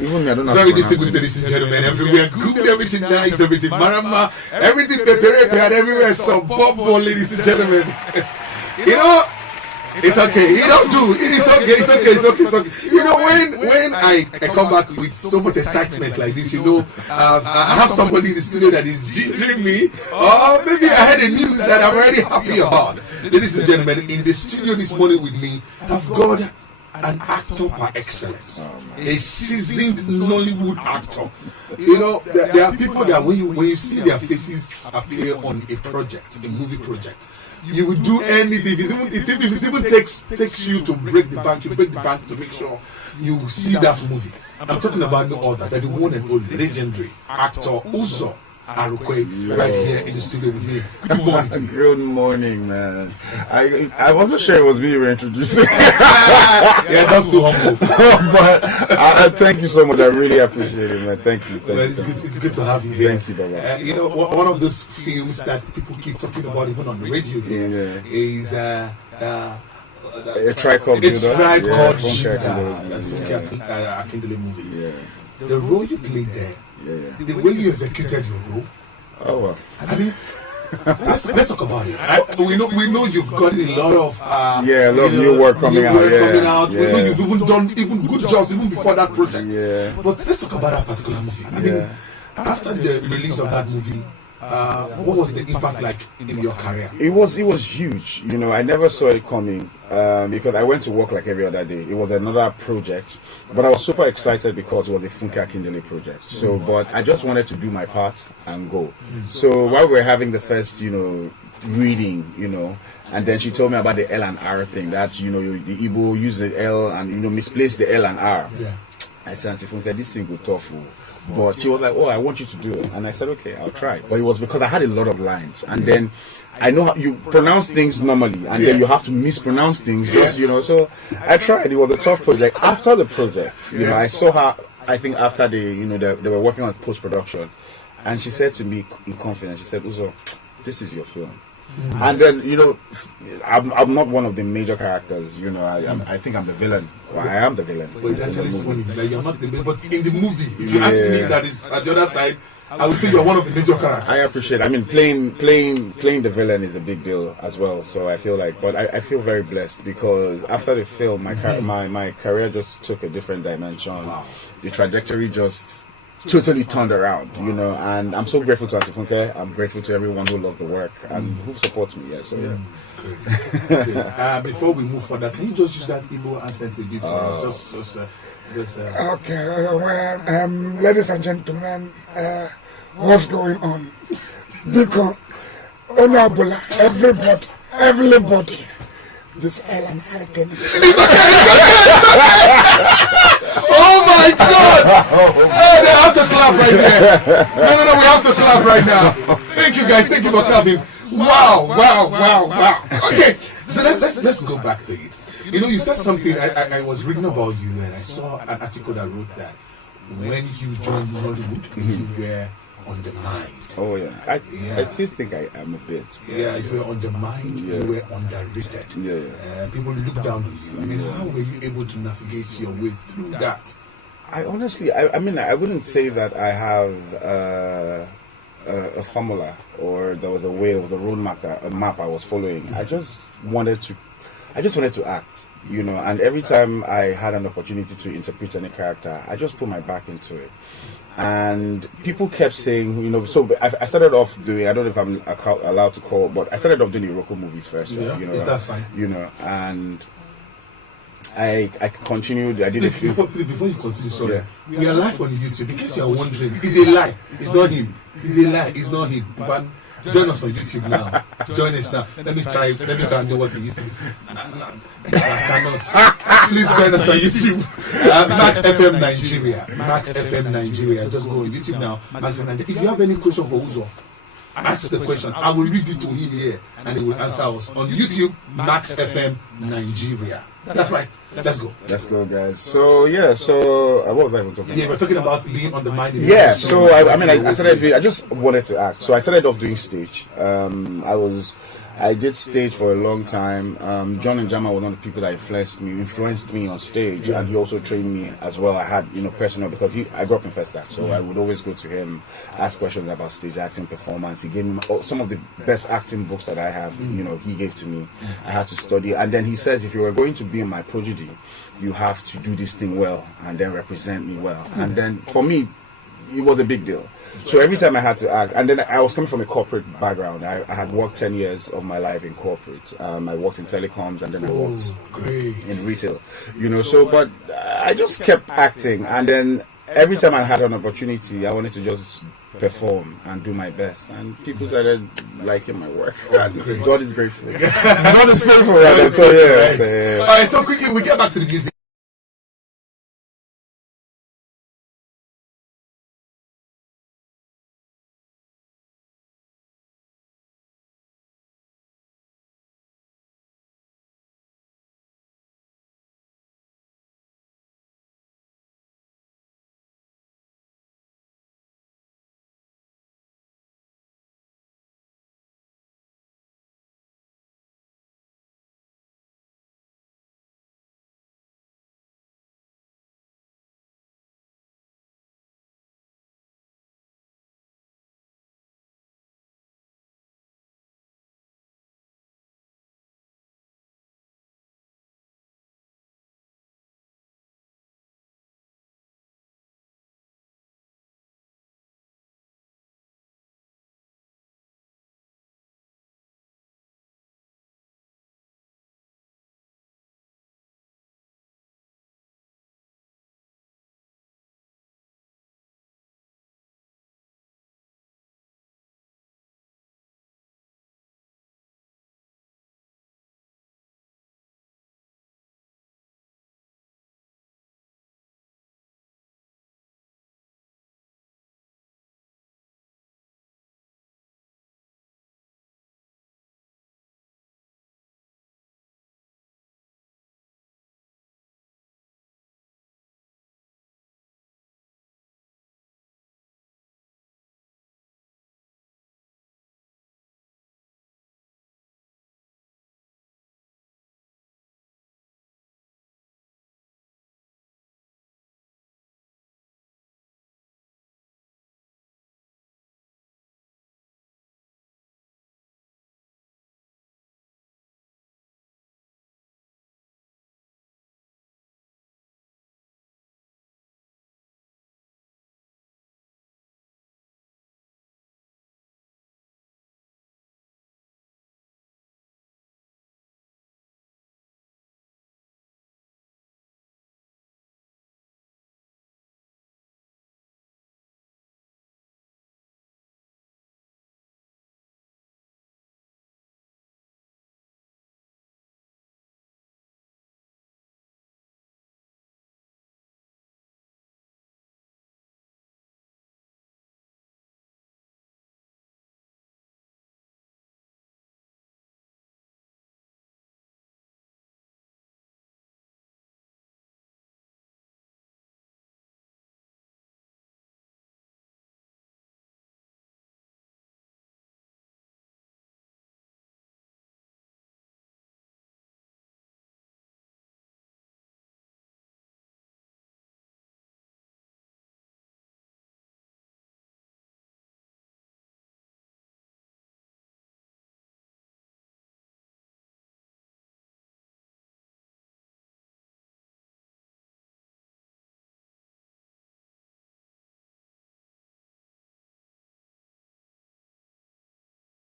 Even I don't know. Very distinguished, ladies and gentlemen, everywhere. Good, everything nice, everything marama, everything peperepe, and everywhere some bubble, ladies and gentlemen. You know, it's okay. You don't do. It's okay. You know, when I come back with so much excitement like this, you know, I have somebody in the studio that is gingering me, or maybe I had a news that I'm already happy about. Ladies and gentlemen, in the studio this morning with me, I've got an actor par excellence, a seasoned Nollywood actor. You know, there are people that when you see their faces appear on a project, a movie project, you will do anything. If it even takes you to break the bank, you break the bank to make sure you see that movie. I'm talking about no other than the one and only legendary actor Uzor. Arukwe, right here in the studio with me. Good morning. Good morning, man. I wasn't sure it was me you were introducing. Yeah, that's too humble. But I thank you so much. I really appreciate it, man. Thank you. It's good to have you here. Thank you, Baba. You know, one of those films that people keep talking about even on the radio here is a Tribe Called Judah. That Akindele movie. Yeah. The role you played there. The way you executed your role. Oh well. I mean, let's talk about it. We know you've got a lot of a lot of new work coming out. Yeah. We know you've even done good jobs even before that project. Yeah. But let's talk about that particular movie. I mean, after the release of that movie, what was the impact like in your career? It was huge. You know, I never saw it coming because I went to work like every other day. It was another project, but I was super excited because it was the Funke Akindele project. So, but I just wanted to do my part and go. So while we were having the first, reading, and then she told me about the L and R thing. That the Igbo use the L and misplace the L and R. Yeah. I said, Auntie Funke, this thing go tough. But she was like, "Oh, I want you to do it," and I said, "Okay, I'll try." But it was because I had a lot of lines, and then I know how you pronounce things normally, and then you have to mispronounce things. Just so I tried. It was a tough project. After the project, I saw her. I think after they were working on post production, and she said to me in confidence, she said, "Uzor, this is your film." And then I'm not one of the major characters. I think I'm the villain. Well, I am the villain. But it's actually funny that you're not the villain. But in the movie, if you ask me that is at the other side, I would say you're one of the major characters. I appreciate it. I mean, playing the villain is a big deal as well. So I feel like, but I feel very blessed because after the film, my career just took a different dimension. Wow. The trajectory just totally turned around, and I'm so grateful to Auntie Funke. I'm grateful to everyone who loved the work and who supports me. Great. Before we move further, can you just use that Igbo accent a bit for us? Okay, well, ladies and gentlemen, what's going on? Because everybody, this Ellen Harrigan. Oh my God! Oh, they have to clap right there. No, we have to clap right now. Thank you guys. Thank you for clapping. Wow. Okay, so let's go back to it. You said something. I was reading about you and I saw an article that wrote that when you joined Hollywood, you were undermined. Oh yeah, I still think I am a bit. Yeah, you were undermined. You were underrated. Yeah. People look down on you. I mean, how were you able to navigate your way through that? I honestly, I mean, I wouldn't say that I have a formula or there was a way of the roadmap, a map I was following. I just wanted to act, and every time I had an opportunity to interpret any character, I just put my back into it. And people kept saying, so I started off doing, I don't know if I'm allowed to call, but I started off doing Iroko movies first. That's fine. And I continued. I did it. Before you continue, sorry. Yeah. We are live on YouTube. In case you are wondering, it's a lie. It's not him. It's a lie. It's not him. But join us on YouTube now. Join us now. Let me try and do what he used to do. I cannot. Please join us on YouTube. Max FM Nigeria. Max FM Nigeria. Just go on YouTube now. Max FM Nigeria. If you have any question for Uzor, ask the question. I will read it to him here and he will answer us on YouTube. Max FM Nigeria. That's right. Let's go. Let's go, guys. So what was I even talking about? Yeah, we're talking about being on the mind. Yeah. So I started. I just wanted to act. So I started off doing stage. I did stage for a long time. John and Jama were one of the people that influenced me on stage, and he also trained me as well. I had, personal, because I grew up in First Act, so I would always go to him, ask questions about stage acting, performance. He gave me some of the best acting books that I have. He gave to me. I had to study, and then he says, if you were going to be in my prodigy, you have to do this thing well and then represent me well. And then for me, it was a big deal. So every time I had to act, and then I was coming from a corporate background. I had worked 10 years of my life in corporate. I worked in telecoms, and then I worked in retail. But I just kept acting, and then every time I had an opportunity, I wanted to just perform and do my best, and people started liking my work. God is grateful. God is faithful. All right, so quickly we get back to the music.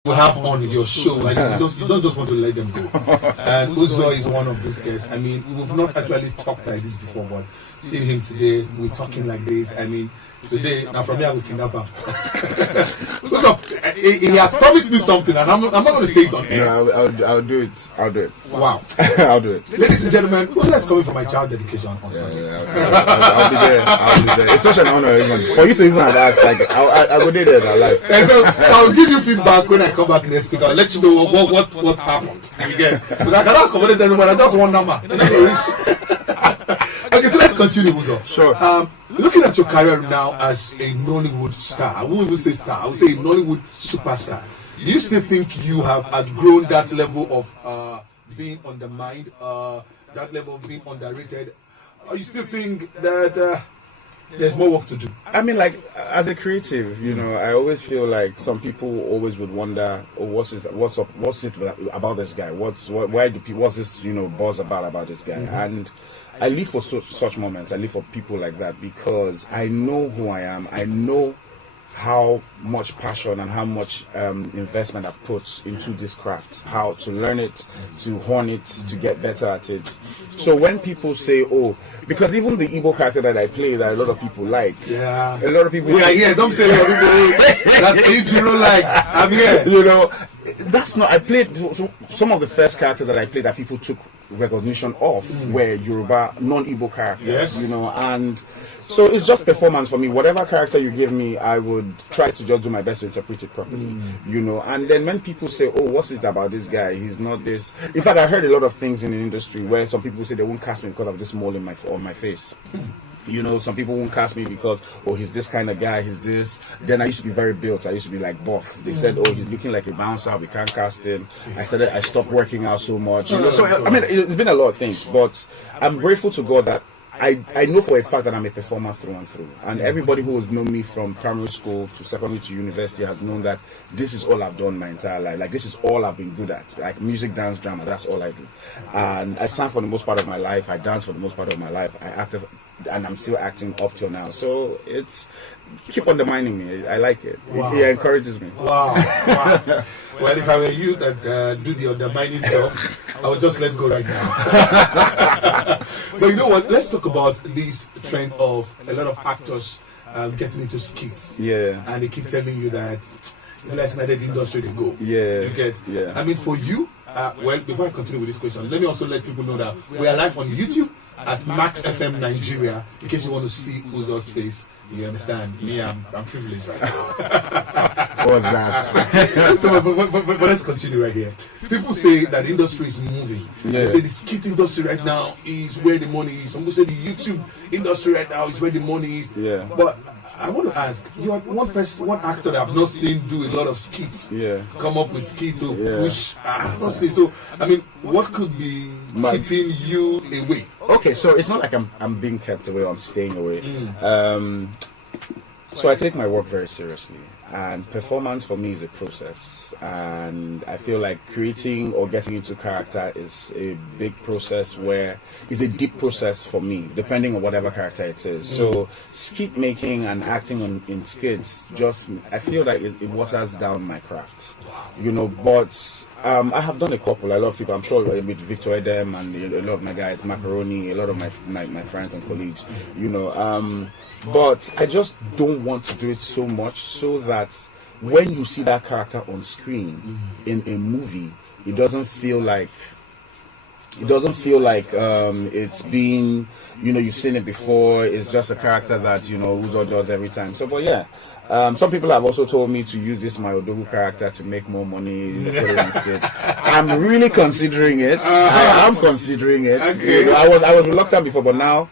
We have on your show, like you don't just want to let them go. And Uzor is one of those guys. I mean, we've not actually talked like this before, but seeing him today, we're talking like this. I mean, today, now from here we can up. He has promised me something, and I'm not going to say it on air. No, I'll do it. I'll do it. Wow. I'll do it. Ladies and gentlemen, Uzor is coming for my child dedication on Sunday. I'll be there. I'll be there. It's such an honor, even for you to even have asked. Like, I will do that in my life. And so I'll give you feedback when I come back next week. I'll let you know what happened. You get? But I cannot accommodate everyone. I just one number. Okay, so let's continue, Uzor. Sure. Looking at your career now as a Nollywood star, I wouldn't say star, I would say a Nollywood superstar. you still think you have outgrown that level of being undermined, that level of being underrated? Or you still think that there's more work to do? I mean, like, as a creative, you know, I always feel like some people always would wonder, oh, what's it about this guy? What's this, you know, buzz about this guy? And I live for such moments. I live for people like that because I know who I am. I know how much passion and how much investment I've put into this craft, how to learn it, to hone it, to get better at it. So when people say, oh, because even the Igbo character that I play that a lot of people like, a lot of people don't say a lot of people that Ichiro likes. I'm here. You know, that's not, I played, so some of the first characters that I played that people took recognition of were Yoruba, non-Igbo characters, yes. You know, and so it's just performance for me. Whatever character you give me, I would try to just do my best to interpret it properly, you know. And then when people say, oh, what's it about this guy? He's not this. In fact, I heard a lot of things in the industry where some people say they won't cast me because of this mole on my face. You know, some people won't cast me because, oh, he's this kind of guy, he's this. Then I used to be very built. I used to be like buff. They said, oh, he's looking like a bouncer, we can't cast him. I stopped working out so much. You know, so I mean, it's been a lot of things, but I'm grateful to God that I know for a fact that I'm a performer through and through. And everybody who has known me from primary school to secondary to university has known that this is all I've done my entire life. Like, this is all I've been good at. Like, music, dance, drama, that's all I do. And I sang for the most part of my life. I danced for the most part of my life. I acted, and I'm still acting up till now. So it's, keep undermining me. I like it. Wow. It encourages me. Wow. Well, if I were you that do the undermining job, I would just let go right now. But you know what? Let's talk about this trend of a lot of actors getting into skits. Yeah. And they keep telling you that let's not let the industry they go. Yeah. You get? Yeah. I mean, for you, well, before I continue with this question, let me also let people know that we are live on YouTube at Max FM Nigeria. In case you want to see Uzor's face, you understand? Me, I'm privileged right now. What's that? So, but let's continue right here. People say that the industry is moving. Yeah. They say the skit industry right now is where the money is. Some people say the YouTube industry right now is where the money is. Yeah. But I want to ask, you are one actor that I've not seen do a lot of skits. Yeah. Come up with skits to push. I've not seen. So, I mean, what could be keeping you away? Okay, so it's not like I'm being kept away, I'm staying away. So I take my work very seriously, and performance for me is a process, and I feel like creating or getting into character is a big process, where it's a deep process for me, depending on whatever character it is. So skit making and acting in skits, just, I feel like it waters down my craft, you know. But I have done a couple. A lot of people, I'm sure, with Victor Edem and a lot of my guys, Macaroni, a lot of my friends and colleagues, you know. But I just don't want to do it so much so that when you see that character on screen in a movie, it doesn't feel like it's been, you know, you've seen it before. It's just a character that, you know, Uzor does every time. So, but yeah. Some people have also told me to use this my Odogu character to make more money, put it in skits. I'm really considering it. I am considering it. Okay. You know, I was reluctant before, but now,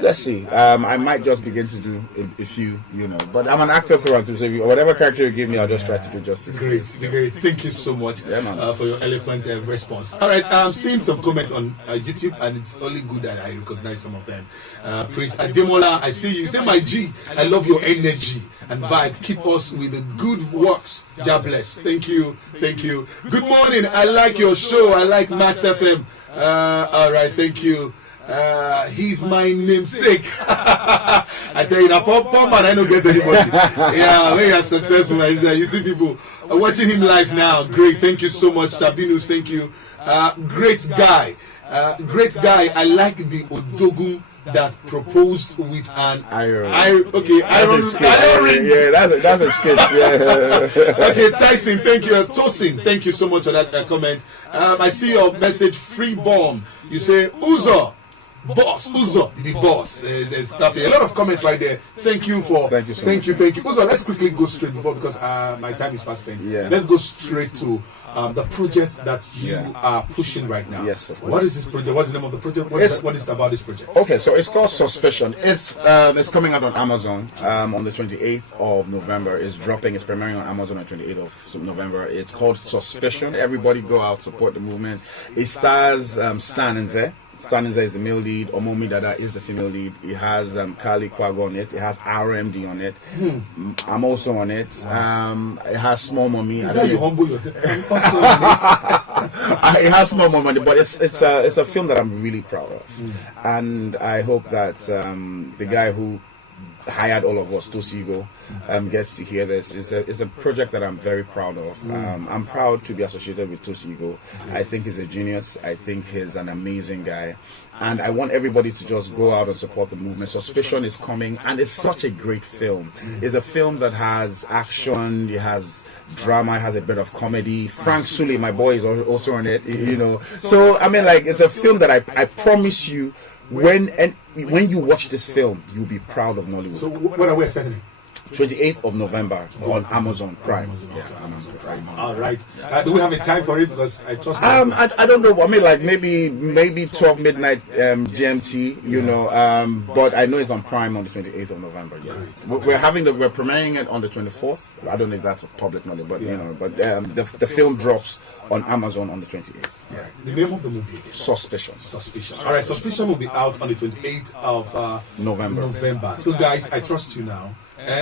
let's see. I might just begin to do a few, you know. But I'm an actor through and through, so whatever character you give me, I'll just try to do justice. Great. Thank you so much for your eloquent response. All right, I'm seeing some comments on YouTube, and it's only good that I recognize some of them. Prince Ademola, I see you. Say, my G, I love your energy and vibe. Keep us with the good works. God bless. Thank you. Good morning. I like your show. I like Max FM. All right, thank you. He's my namesake. I tell you, that pop man, I don't get anybody. Yeah, when you're successful, you see people watching him live now. Great, thank you so much, Sabinus. Thank you. Great guy. I like the Odogun that proposed with an iron ring. Yeah, that's a skit. Yeah. Okay, Tyson, thank you. Tosin, thank you so much for that comment. I see your message, free bomb. You say Uzor. Boss, Uzor, the boss. There's a lot of comments right there. Thank you so much. Thank you. Uzor, let's quickly go straight because my time is fast spent. Yeah. Let's go straight to the project that you are pushing right now. Yes, of course. What is this project? What's the name of the project? What is it about this project? Okay, so it's called Suspicion. It's coming out on Amazon on the 28th of November. It's dropping. It's premiering on Amazon on the 28th of November. It's called Suspicion. Everybody go out, support the movement. It stars Stan Nze. Stan Nze is the male lead. Omomi Dada is the female lead. It has Kali Kwago on it. It has RMD on it. I'm also on it. It has Small Mommy. Is that you humble yourself? I'm also on it. It has Small Mommy, but it's a film that I'm really proud of, and I hope that the guy who hired all of us, Tosigo, gets to hear this. It's a project that I'm very proud of. I'm proud to be associated with Tosigo. I think he's a genius. I think he's an amazing guy. And I want everybody to just go out and support the movement. Suspicion is coming, and it's such a great film. It's a film that has action, it has drama, it has a bit of comedy. Frank Sully, my boy, is also on it, you know. So, I mean, like, it's a film that I promise you, when you watch this film, you'll be proud of Nollywood. So, when are we expecting it? 28th of November on Amazon Prime. Amazon Prime. All right. Do we have a time for it? Because I trust. I don't know. I mean, like maybe 12 midnight GMT. You know. But I know it's on Prime on the 28th of November. Yeah. We're premiering it on the 24th. I don't know if that's public knowledge, but you know. But the film drops on Amazon on the 28th. Yeah. The name of the movie again? Suspicion. Suspicion. All right. Suspicion will be out on the 28th of November. So, guys, I trust you now.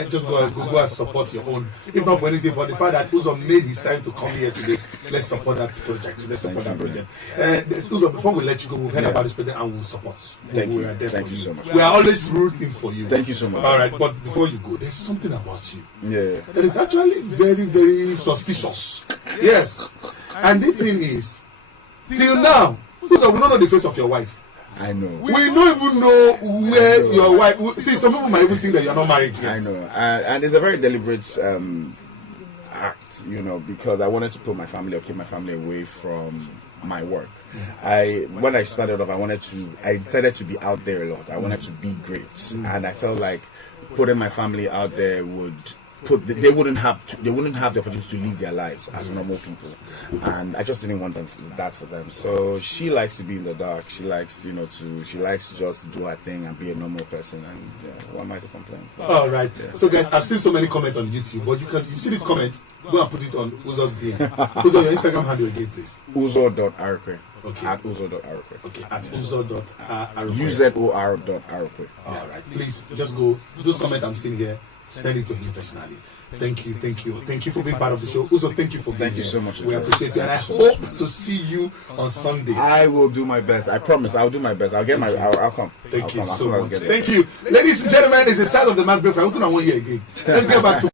Just go and support your own. If not for anything, for the fact that Uzor made his time to come here today, let's support that project. Let's support that project. Uzor, before we let you go, we'll hear about this project and we'll support. Thank you so much. We are always rooting for you. Thank you so much. All right, but before you go, there's something about you. Yeah. That is actually very, very suspicious. Yes. And this thing is, till now, Uzor, we don't know the face of your wife. I know. We don't even know where your wife. See, some people might even think that you're not married yet. I know, and it's a very deliberate act, you know, because I wanted to keep my family away from my work. When I started off, I decided to be out there a lot. I wanted to be great, and I felt like putting my family out there would. They wouldn't have the opportunity to live their lives as normal people, and I just didn't want that for them. So she likes to be in the dark. She likes, she likes to just do her thing and be a normal person. And why am I to complain? All right. Yeah. So guys, I've seen so many comments on YouTube, but you see this comment, go and put it on Uzor's DM. Uzor, your Instagram handle again, please. Uzor.Arukwe. Okay. At Uzor.Arukwe. Okay. At Uzor.Arukwe. UZOR.Arukwe. All right. Please just go. Those comments I'm seeing here, send it to him personally. Thank you for being part of the show. Uzor, thank you for being here. Thank you so much. We appreciate you, and I hope to see you on Sunday. I will do my best. I promise. I'll do my best. I'll get I'll come. Thank you so much. Thank you, ladies and gentlemen. It's the start of the mass break. I want to know 1 year again. Let's get back to.